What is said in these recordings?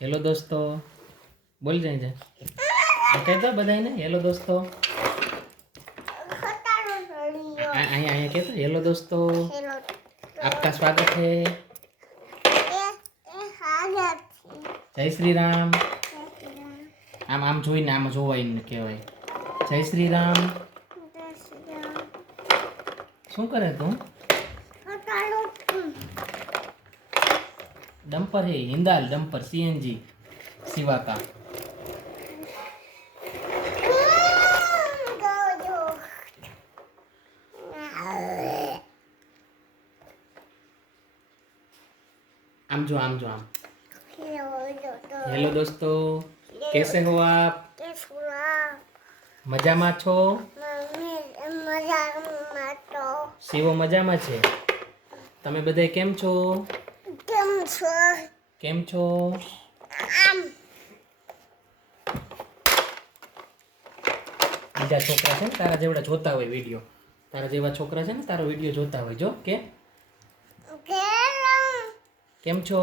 hello દોસ્તો બોલ જાય છે કહે તો બધાને હેલો દોસ્તો અહીંયા कहते हेलो दोस्तों आपका स्वागत है जय श्री राम આમ આમ જોઈને આમ જોવાય ને કહેવાય જય શ્રી રામ શું કરે તું डंपर है हिंदाल डंपर सीएनजी सिवा का आम जो आम हेलो दोस्तों कैसे हो आप मजा में छो शिवो मजा में छे तमे बधाय केम छो केम छो बीजा छोकरा छे तारा जेवड़ा जोता होय विडियो तारा जेवा छोकरा छे ने तारो विडियो जोता होय जो के केम छो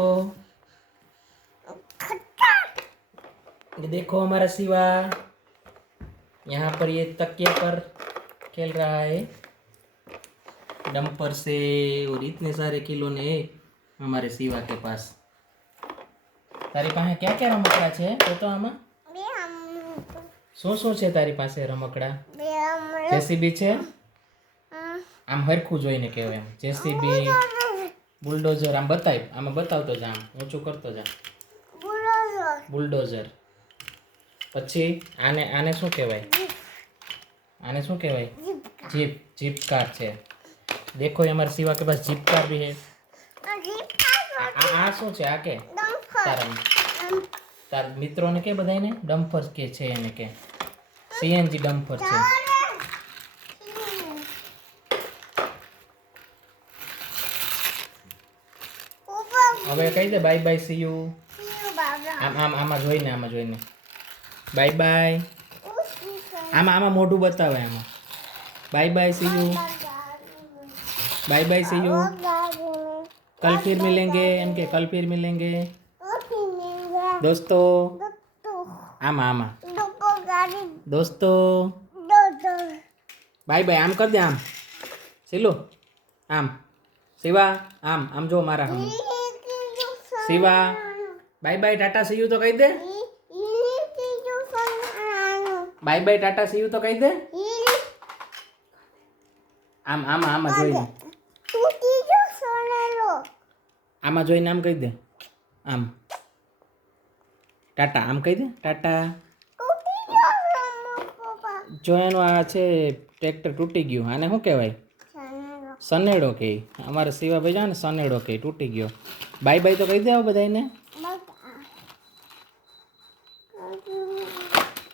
ये देखो हमारा शिवा यहाँ पर ये तकिया पर खेल रहा है डंपर से और इतने सारे खिलौने हमारे शिवा के पास तारी पासे क्या क्या रमकड़ा छे तो आमा શું છે તારી પાસે રમકડા જેસીબી છે આમ હરખું જોઈને કહેવાય એમ જેસીબી બુલડોઝર આમ બતાવ આમાં બતાવતો જા આમ ઊંચું કરતો જા બુલડોઝર પછી આને આને શું કહેવાય जीप जीप कार છે देखो ये हमारे शिवा के पास जीप कार भी है आ શું છે આ કે તાર મિત્રોને કે બધાને ડમ્પર કે છે એને કે સીએનજી ડમ્પર છે હવે કહી દે બાય બાય સી યુ આમાં જોઈને બાય બાય આમાં મોઢું બતાવે આમાં बाय बाय सी यू कल फिर मिलेंगे इनके कल फिर मिलेंगे दोस्तों आमा आमा दोस्तों बाय बाय आम कर दे आम सिलो आम शिवा आम आम जो मारा हम शिवा bye bye tata see you तो कही दे bye bye tata see you तो कही दे આમ આમાં આમાં જોઈને આમાં જોઈને આમ કહી દે આમ ટાટા આમ કહી દે ટાટા જો એનું આ છે ટ્રેક્ટર તૂટી ગયું આને શું કહેવાય સનેડો કે અમારે શિવાભાઈ જા ને સનેડો કે તૂટી ગયો બાય બાય તો કહી દે બધાને